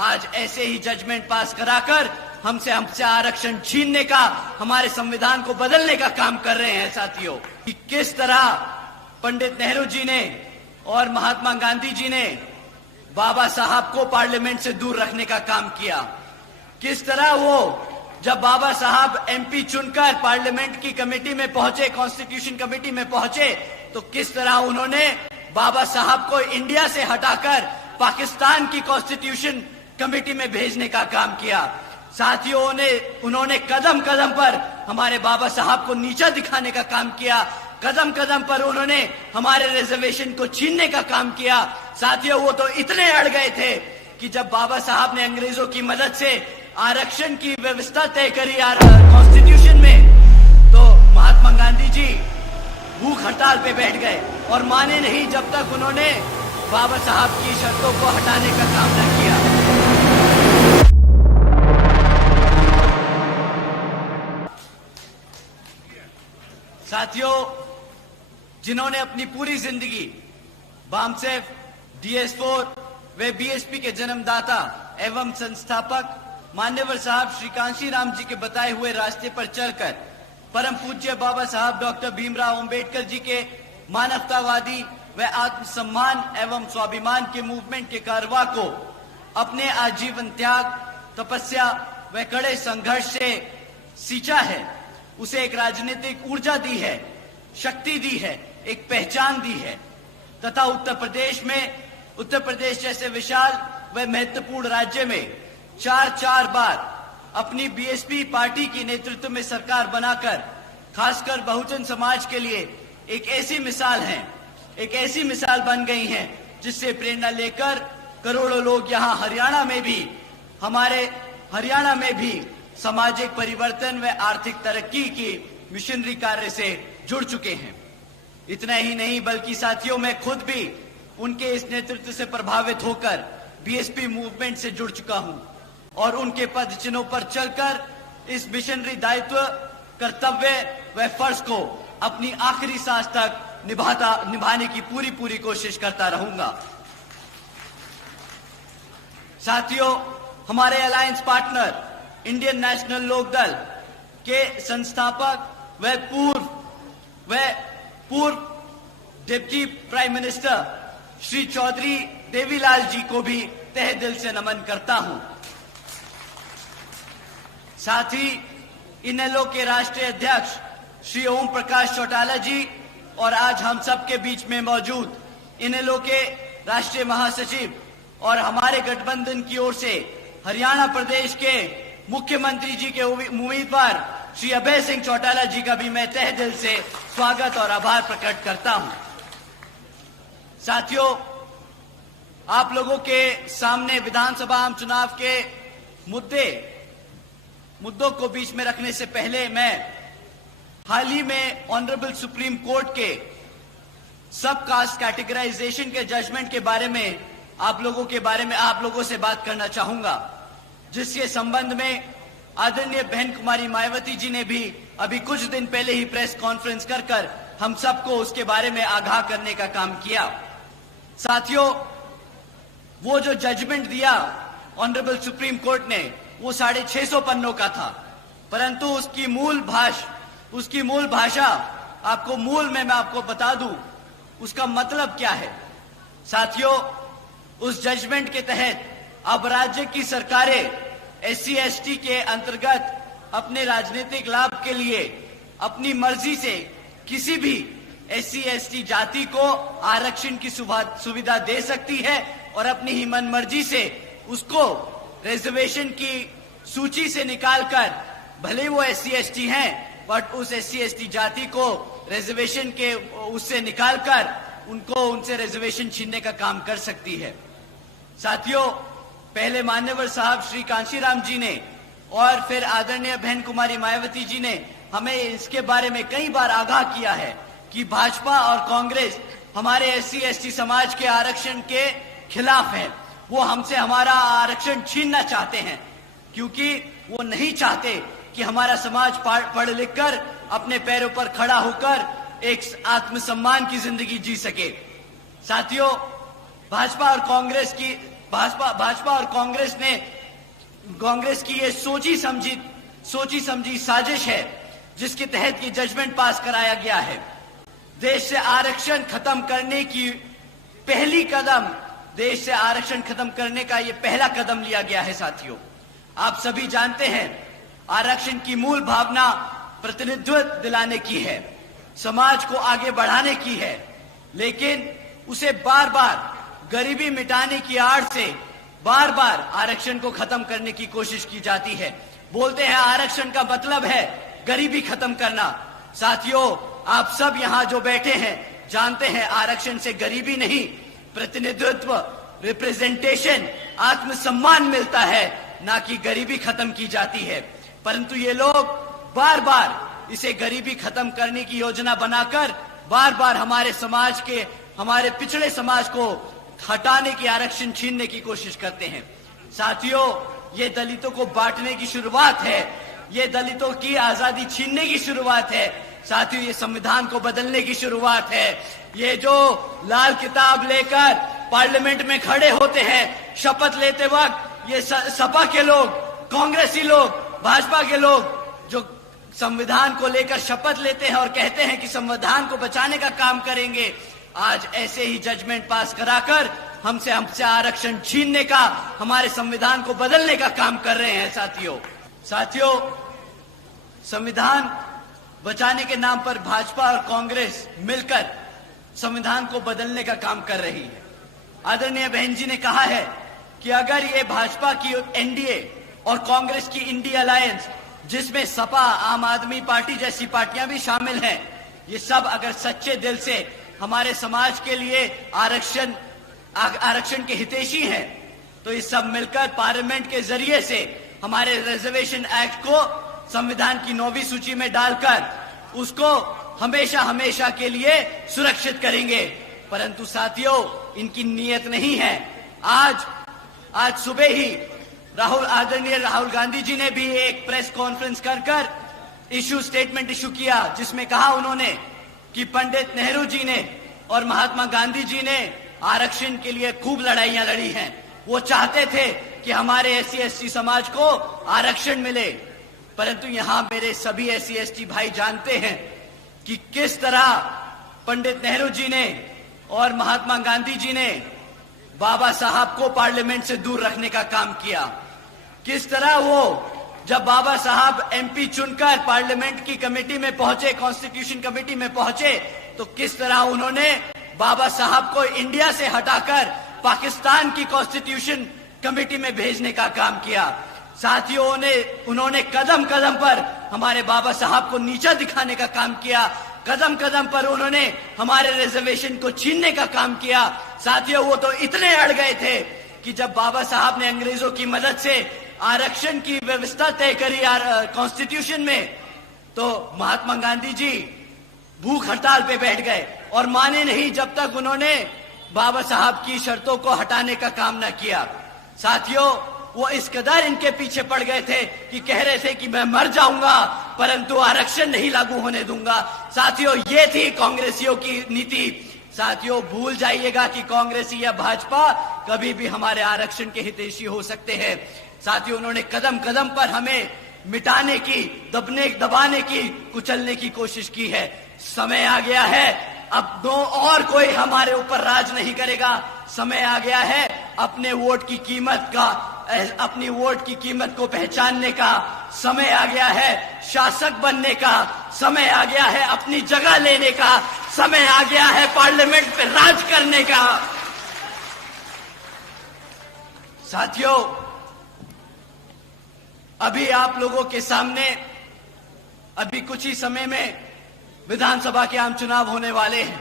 आज ऐसे ही जजमेंट पास कराकर हमसे आरक्षण छीनने का, हमारे संविधान को बदलने का काम कर रहे हैं साथियों। कि किस तरह पंडित नेहरू जी ने और महात्मा गांधी जी ने बाबा साहब को पार्लियामेंट से दूर रखने का काम किया। किस तरह वो जब बाबा साहब एमपी चुनकर पार्लियामेंट की कमेटी में पहुंचे, कॉन्स्टिट्यूशन कमेटी में पहुंचे, तो किस तरह उन्होंने बाबा साहब को इंडिया से हटाकर पाकिस्तान की कॉन्स्टिट्यूशन कमेटी में भेजने का काम किया। साथियों उन्होंने कदम कदम पर हमारे बाबा साहब को नीचा दिखाने का काम किया। कदम कदम पर उन्होंने हमारे रिजर्वेशन को छीनने का काम किया। साथियों वो तो इतने अड़ गए थे कि जब बाबा साहब ने अंग्रेजों की मदद से आरक्षण की व्यवस्था तय करी कॉन्स्टिट्यूशन में, तो महात्मा गांधी जी भूख हड़ताल पे बैठ गए और माने नहीं जब तक उन्होंने बाबा साहब की शर्तों को हटाने का काम न किया। साथियों, जिन्होंने अपनी पूरी जिंदगी बामसेफ, DS4 व बीएसपी के जन्मदाता एवं संस्थापक मान्यवर साहब श्री कांशीराम जी के बताए हुए रास्ते पर चलकर परम पूज्य बाबा साहब डॉक्टर भीमराव अंबेडकर जी के मानवतावादी व आत्मसम्मान एवं स्वाभिमान के मूवमेंट के कारवा को अपने आजीवन त्याग, तपस्या व कड़े संघर्ष से सींचा है, उसे एक राजनीतिक ऊर्जा दी है, शक्ति दी है, एक पहचान दी है तथा उत्तर प्रदेश जैसे विशाल व महत्वपूर्ण राज्य में चार बार अपनी बीएसपी पार्टी की नेतृत्व में सरकार बनाकर खासकर बहुजन समाज के लिए एक ऐसी मिसाल बन गई हैं जिससे प्रेरणा लेकर करोड़ों लोग यहाँ हमारे हरियाणा में भी सामाजिक परिवर्तन व आर्थिक तरक्की की मिशनरी कार्य से जुड़ चुके हैं। इतना ही नहीं बल्कि साथियों मैं खुद भी उनके इस नेतृत्व से प्रभावित होकर बीएसपी मूवमेंट से जुड़ चुका हूं और उनके पद चिन्हों पर चलकर इस मिशनरी दायित्व, कर्तव्य व फर्ज को अपनी आखिरी सांस तक निभाने की पूरी कोशिश करता रहूंगा। साथियों, हमारे alliance partner Indian national Lokdal के संस्थापक व पूर्व deputy prime minister Shri Chaudhary Devilal ji को भी तहे दिल से नमन करता हूं। साथ ही इनेलो के राष्ट्रीय अध्यक्ष श्री ओम प्रकाश चौटाला जी और आज हम सब के बीच में मौजूद इनेलो के राष्ट्रीय महासचिव और हमारे गठबंधन की ओर से हरियाणा प्रदेश के मुख्यमंत्री जी के उम्मीदवार श्री अभय सिंह चौटाला जी का भी मैं तहे दिल से स्वागत और आभार प्रकट करता हूं। साथियों, आप लोगों के सामने विधानसभा आम चुनाव के मुद्दों को बीच में रखने से पहले मैं हाल ही में ऑनरेबल सुप्रीम कोर्ट के सब कास्ट कैटेगराइजेशन के जजमेंट के बारे में आप लोगों से बात करना चाहूंगा, जिसके संबंध में आदरणीय बहन कुमारी मायावती जी ने भी अभी कुछ दिन पहले ही प्रेस कॉन्फ्रेंस कर हम सबको उसके बारे में आगाह करने का काम किया। साथियों, वो जो जजमेंट दिया ऑनरेबल सुप्रीम कोर्ट ने वो 650 पन्नों का था, परंतु उसकी मूल भाषा मैं आपको बता दूं उसका मतलब क्या है। साथियों, उस जजमेंट के तहत अब राज्य की सरकारें SC/ST के अंतर्गत अपने राजनीतिक लाभ के लिए अपनी मर्जी से किसी भी SC/ST जाति को आरक्षण की सुविधा दे सकती है और अपनी ही मन मर्जी से उसको रिजर्वेशन की सूची से निकालकर, भले वो SC/ST हैं, बट उस SC/ST जाति को रिजर्वेशन के उससे निकालकर उनसे रिजर्वेशन छीनने का काम कर सकती है। साथियों, पहले मान्यवर साहब श्री कांशीराम जी ने और फिर आदरणीय बहन कुमारी मायावती जी ने हमें इसके बारे में कई बार आगाह किया है कि भाजपा और कांग्रेस हमारे SC/ST समाज के आरक्षण के खिलाफ है। वो हमसे हमारा आरक्षण छीनना चाहते हैं क्योंकि वो नहीं चाहते कि हमारा समाज पढ़ लिख कर अपने पैरों पर खड़ा होकर एक आत्मसम्मान की जिंदगी जी सके। साथियों, भाजपा और कांग्रेस की भाजपा और कांग्रेस की ये सोची समझी साजिश है, जिसके तहत ये जजमेंट पास कराया गया है। देश से आरक्षण खत्म करने की पहली कदम, देश से आरक्षण खत्म करने का ये पहला कदम लिया गया है। साथियों, आप सभी जानते हैं, आरक्षण की मूल भावना प्रतिनिधित्व दिलाने की है, समाज को आगे बढ़ाने की है, लेकिन उसे बार बार गरीबी मिटाने की आड़ से बार बार आरक्षण को खत्म करने की कोशिश की जाती है। बोलते हैं आरक्षण का मतलब है गरीबी खत्म करना। साथियों, आप सब यहाँ जो बैठे हैं जानते हैं आरक्षण से गरीबी नहीं, प्रतिनिधित्व, रिप्रेजेंटेशन, आत्मसम्मान मिलता है, ना कि गरीबी खत्म की जाती है। परंतु ये लोग बार बार इसे गरीबी खत्म करने की योजना बनाकर बार बार हमारे पिछड़े समाज को हटाने की, आरक्षण छीनने की कोशिश करते हैं। साथियों, ये दलितों को बांटने की शुरुआत है, ये दलितों की आजादी छीनने की शुरुआत है। साथियों, ये संविधान को बदलने की शुरुआत है। ये जो लाल किताब लेकर पार्लियामेंट में खड़े होते हैं शपथ लेते वक्त, ये सपा के लोग, कांग्रेसी लोग, भाजपा के लोग जो संविधान को लेकर शपथ लेते हैं और कहते हैं कि संविधान को बचाने का काम करेंगे, आज ऐसे ही जजमेंट पास कराकर हमसे आरक्षण छीनने का, हमारे संविधान को बदलने का काम कर रहे हैं। साथियों, संविधान बचाने के नाम पर भाजपा और कांग्रेस मिलकर संविधान को बदलने का काम कर रही है। आदरणीय बहन जी ने कहा है कि अगर ये भाजपा की एनडीए और कांग्रेस की इंडी अलायंस, जिसमें सपा, आम आदमी पार्टी जैसी पार्टियां भी शामिल हैं, ये सब अगर सच्चे दिल से हमारे समाज के लिए आरक्षण के हितैषी हैं, तो ये सब मिलकर पार्लियामेंट के जरिए से हमारे रिजर्वेशन एक्ट को संविधान की 9वीं सूची में डालकर उसको हमेशा हमेशा के लिए सुरक्षित करेंगे। परंतु साथियों, इनकी नीयत नहीं है। आज सुबह ही आदरणीय राहुल गांधी जी ने भी एक प्रेस कॉन्फ्रेंस कर स्टेटमेंट इशू किया, जिसमें कहा उन्होंने कि पंडित नेहरू जी ने और महात्मा गांधी जी ने आरक्षण के लिए खूब लड़ाइयां लड़ी हैं। वो चाहते थे कि हमारे एससी एसटी समाज को आरक्षण मिले, परंतु यहां मेरे सभी एससी एसटी भाई जानते हैं कि किस तरह पंडित नेहरू जी ने और महात्मा गांधी जी ने बाबा साहब को पार्लियामेंट से दूर रखने का काम किया। किस तरह वो जब बाबा साहब एमपी चुनकर पार्लियामेंट की कमेटी में पहुंचे, कॉन्स्टिट्यूशन कमेटी में पहुंचे, तो किस तरह उन्होंने बाबा साहब को इंडिया से हटाकर पाकिस्तान की कॉन्स्टिट्यूशन कमेटी में भेजने का काम किया। साथियों, उन्होंने कदम कदम पर हमारे बाबा साहब को नीचा दिखाने का काम किया, कदम कदम पर उन्होंने हमारे रिजर्वेशन को छीनने का काम किया। साथियों, वो तो इतने अड़ गए थे कि जब बाबा साहब ने अंग्रेजों की मदद से आरक्षण की व्यवस्था तय करी कॉन्स्टिट्यूशन में, तो महात्मा गांधी जी भूख हड़ताल पे बैठ गए और माने नहीं जब तक उन्होंने बाबा साहब की शर्तों को हटाने का काम न किया। साथियों, वो इस कदर इनके पीछे पड़ गए थे कि कह रहे थे कि मैं मर जाऊंगा परंतु आरक्षण नहीं लागू होने दूंगा। साथियों, ये थी कांग्रेसियों की नीति। साथियों, भूल जाइएगा कि कांग्रेसी या भाजपा कभी भी हमारे आरक्षण के हितैषी हो सकते हैं। साथियों, उन्होंने कदम कदम पर हमें मिटाने की, दबाने की, कुचलने की कोशिश की है। समय आ गया है, अब और कोई हमारे ऊपर राज नहीं करेगा। समय आ गया है अपने वोट की कीमत का, अपनी वोट की कीमत को पहचानने का। समय आ गया है शासक बनने का। समय आ गया है अपनी जगह लेने का। समय आ गया है पार्लियामेंट पे राज करने का। साथियों, अभी आप लोगों के सामने अभी कुछ ही समय में विधानसभा के आम चुनाव होने वाले हैं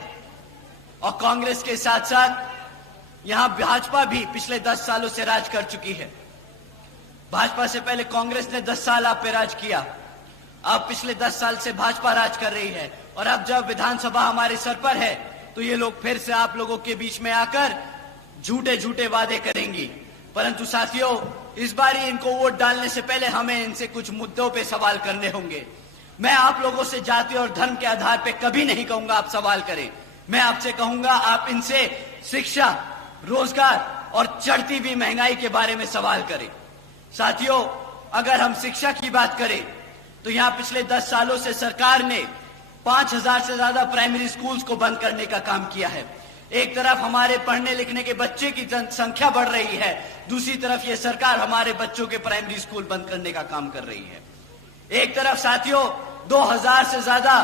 और कांग्रेस के साथ साथ यहां भाजपा भी पिछले 10 सालों से राज कर चुकी है। भाजपा से पहले कांग्रेस ने 10 साल आप पे राज किया, अब पिछले 10 साल से भाजपा राज कर रही है और अब जब विधानसभा हमारे सर पर है तो ये लोग फिर से आप लोगों के बीच में आकर झूठे झूठे वादे करेंगी। परंतु साथियों, इस बार इनको वोट डालने से पहले हमें इनसे कुछ मुद्दों पे सवाल करने होंगे। मैं आप लोगों से जाति और धर्म के आधार पे कभी नहीं कहूंगा आप सवाल करें। मैं आपसे कहूंगा आप इनसे शिक्षा, रोजगार, और चढ़ती हुई महंगाई के बारे में सवाल करें। साथियों, अगर हम शिक्षा की बात करें तो यहां पिछले 10 सालों से सरकार ने 5000 से ज्यादा प्राइमरी स्कूल्स को बंद करने का काम किया है। एक तरफ हमारे पढ़ने लिखने के बच्चे की संख्या बढ़ रही है, दूसरी तरफ ये सरकार हमारे बच्चों के प्राइमरी स्कूल बंद करने का काम कर रही है। एक तरफ साथियों 2000 से ज्यादा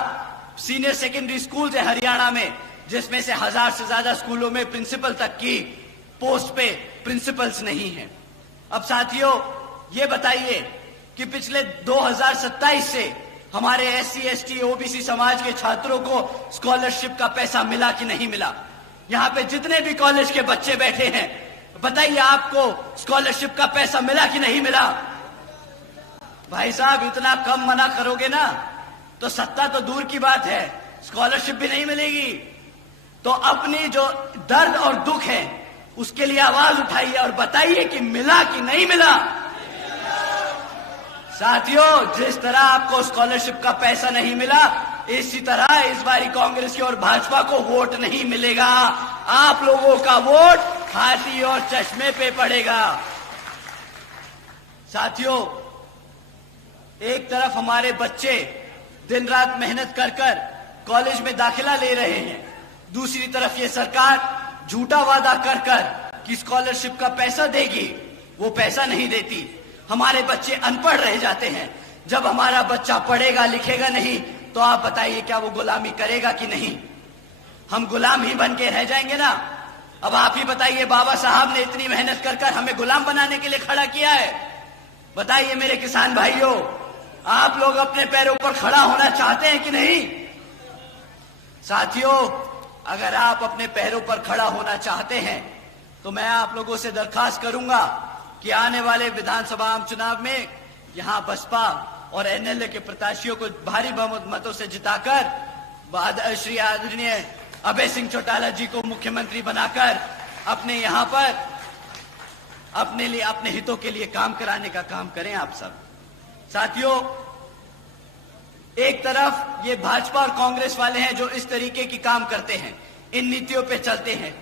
सीनियर सेकेंडरी स्कूल्स है हरियाणा में, जिसमें से 1000 से ज्यादा स्कूलों में प्रिंसिपल तक की पोस्ट पे प्रिंसिपल्स नहीं है। अब साथियों ये बताइए कि पिछले 2027 से हमारे SC, ST, OBC समाज के छात्रों को स्कॉलरशिप का पैसा मिला कि नहीं मिला? यहां पे जितने भी कॉलेज के बच्चे बैठे हैं, बताइए आपको स्कॉलरशिप का पैसा मिला कि नहीं मिला? भाई साहब, इतना कम मना करोगे ना तो सत्ता तो दूर की बात है, स्कॉलरशिप भी नहीं मिलेगी। तो अपनी जो दर्द और दुख है उसके लिए आवाज उठाइए और बताइए कि मिला कि नहीं मिला। साथियों, जिस तरह आपको स्कॉलरशिप का पैसा नहीं मिला, इसी तरह इस बारी कांग्रेस की और भाजपा को वोट नहीं मिलेगा। आप लोगों का वोट हाथी और चश्मे पे पड़ेगा। साथियों, एक तरफ हमारे बच्चे दिन रात मेहनत कर कर कॉलेज में दाखिला ले रहे हैं, दूसरी तरफ ये सरकार झूठा वादा कर कर कि स्कॉलरशिप का पैसा देगी, वो पैसा नहीं देती। हमारे बच्चे अनपढ़ रह जाते हैं। जब हमारा बच्चा पढ़ेगा लिखेगा नहीं तो आप बताइए क्या वो गुलामी करेगा कि नहीं? हम गुलाम ही बन के रह जाएंगे ना। अब आप ही बताइए, बाबा साहब ने इतनी मेहनत कर कर हमें गुलाम बनाने के लिए खड़ा किया है। बताइए मेरे किसान भाइयों, आप लोग अपने पैरों पर खड़ा होना चाहते हैं कि नहीं? साथियों, अगर आप अपने पैरों पर खड़ा होना चाहते हैं तो मैं आप लोगों से दरखास्त करूंगा कि आने वाले विधानसभा आम चुनाव में यहां बसपा और NLA के प्रत्याशियों को भारी बहुमत मतों से जिताकर श्री आदरणीय अभय सिंह चौटाला जी को मुख्यमंत्री बनाकर अपने यहां पर अपने लिए, अपने हितों के लिए काम कराने का काम करें आप सब। साथियों, एक तरफ ये भाजपा और कांग्रेस वाले हैं जो इस तरीके की काम करते हैं, इन नीतियों पे चलते हैं,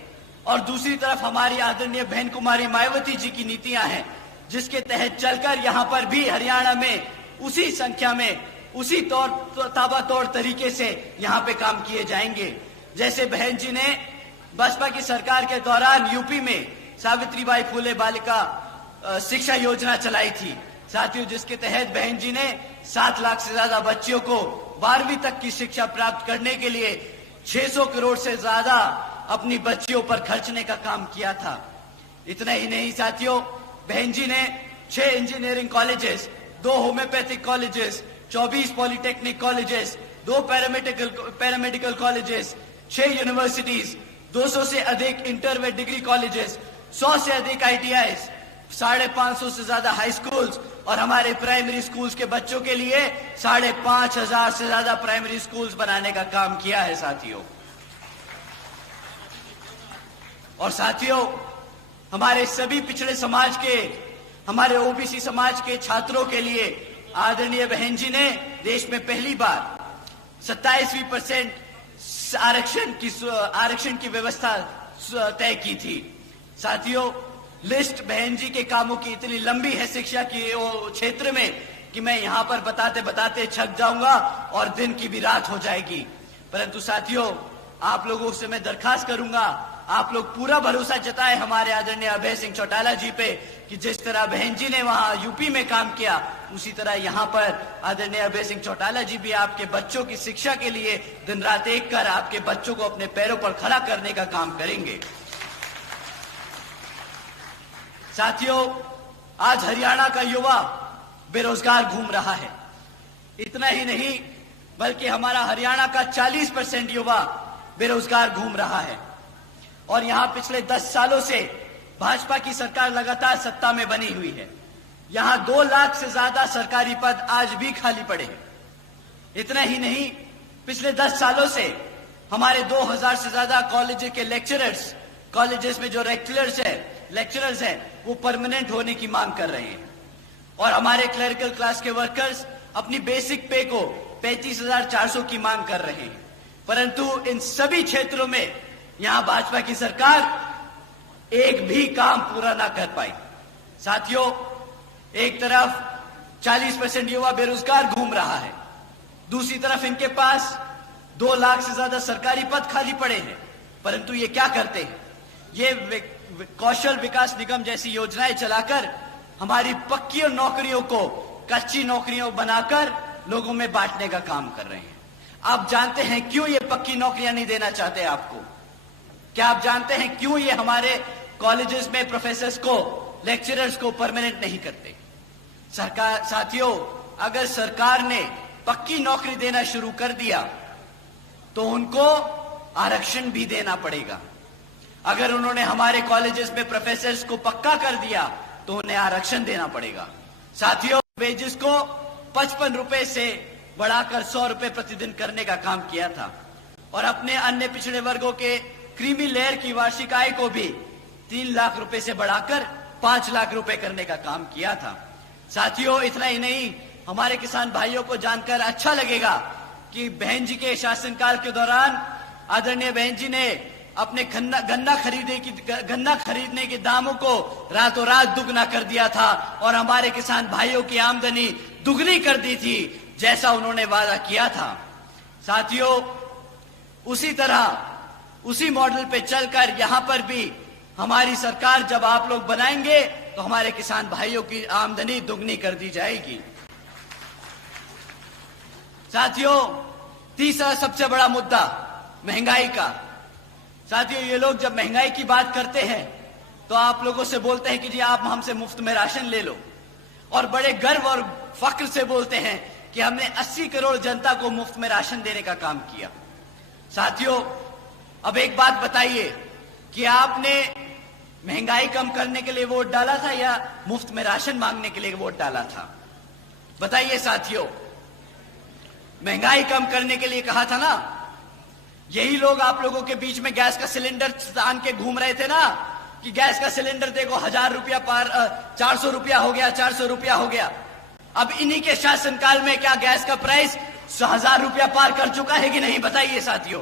और दूसरी तरफ हमारी आदरणीय बहन कुमारी मायावती जी की नीतियां हैं, जिसके तहत चलकर यहां पर भी हरियाणा में उसी संख्या में, उसी ताबड़तोड़ तरीके से यहां पे काम किए जाएंगे। जैसे बहन जी ने बसपा की सरकार के दौरान यूपी में सावित्रीबाई फुले बालिका शिक्षा योजना चलाई थी साथियों, जिसके तहत बहन जी ने 7 लाख से ज्यादा बच्चियों को 12वीं तक की शिक्षा प्राप्त करने के लिए 600 करोड़ से ज्यादा अपनी बच्चियों पर खर्चने का काम किया था। इतना ही नहीं साथियों, बहन जी ने 6 engineering colleges, 2 homeopathic colleges, 24 polytechnic colleges, 2 paramedical colleges, 6 universities, 200 से अधिक इंटर व डिग्री कॉलेजेस, 100 से अधिक ITIs, 550 से ज्यादा हाई स्कूल्स और हमारे प्राइमरी स्कूल्स के बच्चों के लिए 5500 से ज्यादा प्राइमरी स्कूल्स बनाने का काम किया है साथियों। और साथियों, हमारे सभी पिछड़े समाज के, हमारे OBC समाज के छात्रों के लिए आदरणीय बहन जी ने देश में पहली बार 27% आरक्षण की व्यवस्था तय की थी। साथियों, लिस्ट बहन जी के कामों की इतनी लंबी है शिक्षा की क्षेत्र में कि मैं यहां पर बताते बताते छक जाऊंगा और दिन की भी रात हो जाएगी। परंतु साथियों, आप लोगों से मैं दरखास्त करूंगा, आप लोग पूरा भरोसा जताएं हमारे आदरणीय अभय सिंह चौटाला जी पे कि जिस तरह बहन जी ने वहां यूपी में काम किया, उसी तरह यहां पर आदरणीय अभय सिंह चौटाला जी भी आपके बच्चों की शिक्षा के लिए दिन रात एक कर आपके बच्चों को अपने पैरों पर खड़ा करने का काम करेंगे। साथियों, आज हरियाणा का युवा बेरोजगार घूम रहा है। इतना ही नहीं बल्कि हमारा हरियाणा का 40% युवा बेरोजगार घूम रहा है। और यहां पिछले 10 सालों से भाजपा की सरकार लगातार सत्ता में बनी हुई है। यहां 2 लाख से ज्यादा सरकारी पद आज भी खाली पड़े हैं। इतना ही नहीं, पिछले 10 सालों से हमारे 2000 से ज्यादा कॉलेज के लेक्चरर्स, कॉलेजेस में जो लेक्चरर्स हैं वो परमानेंट होने की मांग कर रहे हैं। और हमारे क्लरिकल क्लास के वर्कर्स अपनी बेसिक पे को 35,400 की मांग कर रहे हैं। परंतु इन सभी क्षेत्रों में यहां भाजपा की सरकार एक भी काम पूरा ना कर पाई। साथियों, एक तरफ 40% युवा बेरोजगार घूम रहा है, दूसरी तरफ इनके पास 2 लाख से ज्यादा सरकारी पद खाली पड़े हैं, परंतु ये क्या करते हैं? ये कौशल विकास निगम जैसी योजनाएं चलाकर हमारी पक्की नौकरियों को कच्ची नौकरियों बनाकर लोगों में बांटने का काम कर रहे हैं। आप जानते हैं क्यों ये पक्की नौकरियां नहीं देना चाहते आपको? क्या आप जानते हैं क्यों ये हमारे कॉलेजेस में प्रोफेसर्स को, लेक्चरर्स को परमानेंट नहीं करते? सरकार, साथियों, अगर सरकार ने पक्की नौकरी देना शुरू कर दिया तो उनको आरक्षण भी देना पड़ेगा। अगर उन्होंने हमारे कॉलेजेस में प्रोफेसर्स को पक्का कर दिया तो उन्हें आरक्षण देना पड़ेगा। साथियों, वेजेस को 55 रुपए से बढ़ाकर 100 रुपए प्रतिदिन करने का काम किया था और अपने अन्य पिछड़े वर्गों के क्रीमी लेयर की वार्षिक आय को भी 3 लाख रुपए से बढ़ाकर 5 लाख रुपए करने का काम किया था। साथियों, इतना ही नहीं, हमारे किसान भाइयों को जानकर अच्छा लगेगा कि बहन जी के शासनकाल के दौरान आदरणीय बहन जी ने अपने गन्ना खरीदने के दामों को रातों रात दुगना कर दिया था और हमारे किसान भाइयों की आमदनी दुगनी कर दी थी, जैसा उन्होंने वादा किया था। साथियों, उसी तरह, उसी मॉडल पे चलकर यहां पर भी हमारी सरकार जब आप लोग बनाएंगे तो हमारे किसान भाइयों की आमदनी दुगनी कर दी जाएगी। साथियों, तीसरा सबसे बड़ा मुद्दा महंगाई का। साथियों, ये लोग जब महंगाई की बात करते हैं तो आप लोगों से बोलते हैं कि जी आप हमसे मुफ्त में राशन ले लो, और बड़े गर्व और फख्र से बोलते हैं कि हमने 80 करोड़ जनता को मुफ्त में राशन देने का काम किया। साथियों, अब एक बात बताइए कि आपने महंगाई कम करने के लिए वोट डाला था या मुफ्त में राशन मांगने के लिए वोट डाला था? बताइए साथियों, महंगाई कम करने के लिए कहा था ना। यही लोग आप लोगों के बीच में गैस का सिलेंडर तान के घूम रहे थे ना कि गैस का सिलेंडर देखो 1000 रुपया पार 400 रुपया हो गया, 400 रुपया हो गया। अब इन्हीं के शासनकाल में क्या गैस का प्राइस 1000 रुपया पार कर चुका है कि नहीं? बताइए साथियों।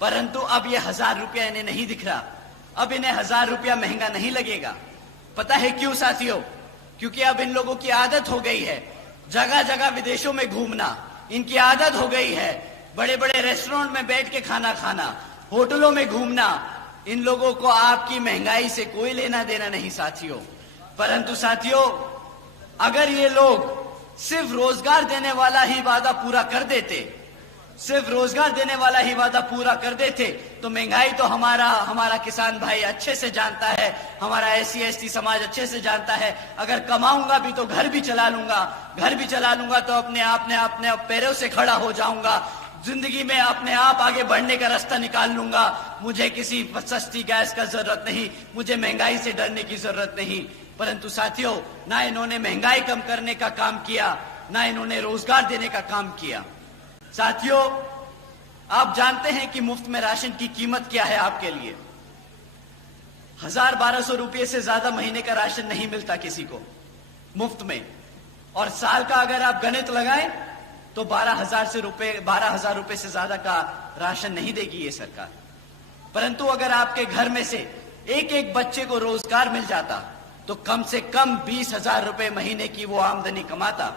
परंतु अब ये 1000 रुपया इन्हें नहीं दिख रहा, अब इन्हें 1000 रुपया महंगा नहीं लगेगा। पता है क्यों साथियों? क्योंकि अब इन लोगों की आदत हो गई है जगह जगह विदेशों में घूमना, इनकी आदत हो गई है बड़े बड़े रेस्टोरेंट में बैठ के खाना खाना, होटलों में घूमना। इन लोगों को आपकी महंगाई से कोई लेना देना नहीं साथियों। परंतु साथियों, अगर ये लोग सिर्फ रोजगार देने वाला ही वादा पूरा कर देते, सिर्फ रोजगार देने वाला ही वादा पूरा कर देते तो महंगाई तो हमारा किसान भाई अच्छे से जानता है, हमारा SC ST समाज अच्छे से जानता है। अगर कमाऊंगा भी तो घर भी चला लूंगा तो अपने पैरों से खड़ा हो जाऊंगा, जिंदगी में अपने आप आगे बढ़ने का रास्ता निकाल लूंगा। मुझे किसी सस्ती गैस का जरूरत नहीं, मुझे महंगाई से डरने की जरूरत नहीं। परंतु साथियों, ना इन्होंने महंगाई कम करने का काम किया, ना इन्होंने रोजगार देने का काम किया। साथियों, आप जानते हैं कि मुफ्त में राशन की कीमत क्या है आपके लिए? 1000-1200 रुपये से ज्यादा महीने का राशन नहीं मिलता किसी को मुफ्त में, और साल का अगर आप गणित लगाएं तो 12,000 रुपए से ज्यादा का राशन नहीं देगी ये सरकार। परंतु अगर आपके घर में से एक एक बच्चे को रोजगार मिल जाता तो कम से कम 20,000 रुपए महीने की वो आमदनी कमाता,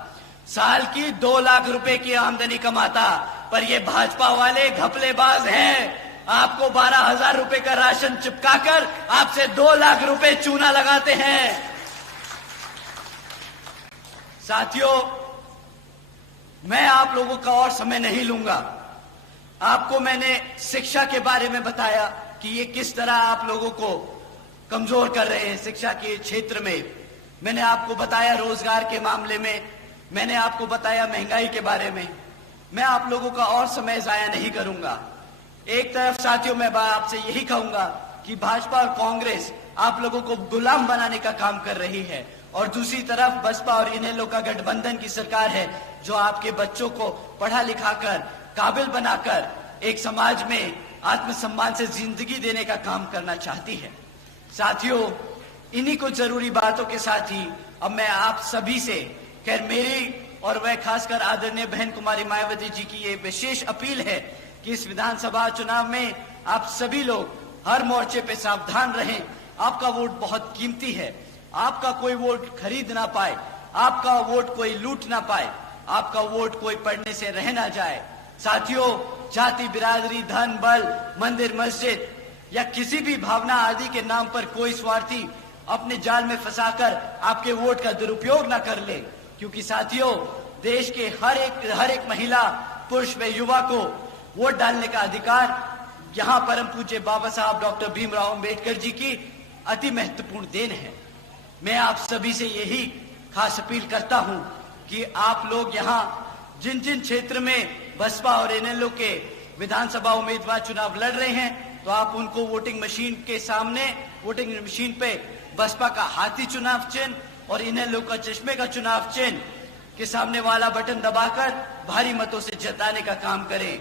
साल की 2 लाख रुपए की आमदनी कमाता। पर ये भाजपा वाले घपलेबाज हैं, आपको 12,000 रुपए का राशन चिपकाकर आपसे 2 लाख रुपए चूना लगाते हैं। साथियों, मैं आप लोगों का और समय नहीं लूंगा। आपको मैंने शिक्षा के बारे में बताया कि ये किस तरह आप लोगों को कमजोर कर रहे हैं शिक्षा के क्षेत्र में। मैंने आपको बताया रोजगार के मामले में, मैंने आपको बताया महंगाई के बारे में। मैं आप लोगों का और समय जाया नहीं करूंगा। एक तरफ साथियों, मैं आपसे यही कहूंगा कि भाजपा और कांग्रेस आप लोगों को गुलाम बनाने का काम कर रही है, और दूसरी तरफ बसपा और इनेलो का गठबंधन की सरकार है जो आपके बच्चों को पढ़ा लिखा कर काबिल बनाकर एक समाज में आत्मसम्मान से जिंदगी देने का काम करना चाहती है। साथियों, इन्हीं कुछ जरूरी बातों के साथ ही अब मैं आप सभी से, खैर मेरी और वह खासकर आदरणीय बहन कुमारी मायावती जी की ये विशेष अपील है कि इस विधानसभा चुनाव में आप सभी लोग हर मोर्चे पे सावधान रहें। आपका वोट बहुत कीमती है। आपका कोई वोट खरीद ना पाए, आपका वोट कोई लूट ना पाए, आपका वोट कोई पढ़ने से रह ना जाए। साथियों, जाति, बिरादरी, धन, बल, मंदिर, मस्जिद या किसी भी भावना आदि के नाम पर कोई स्वार्थी अपने जाल में फंसाकर आपके वोट का दुरुपयोग ना कर ले, क्योंकि साथियों, देश के हर एक महिला, पुरुष व युवा को वोट डालने का अधिकार यहाँ परम पूज्य बाबा साहब डॉक्टर भीमराव अंबेडकर जी की अति महत्वपूर्ण देन है। मैं आप सभी से यही खास अपील करता हूँ कि आप लोग यहाँ जिन जिन क्षेत्र में बसपा और इनेलो के विधानसभा उम्मीदवार चुनाव लड़ रहे हैं, तो आप उनको वोटिंग मशीन के सामने, वोटिंग मशीन पे बसपा का हाथी चुनाव चिन्ह और इनेलो का चश्मे का चुनाव चिन्ह के सामने वाला बटन दबाकर भारी मतों से जताने का काम करें।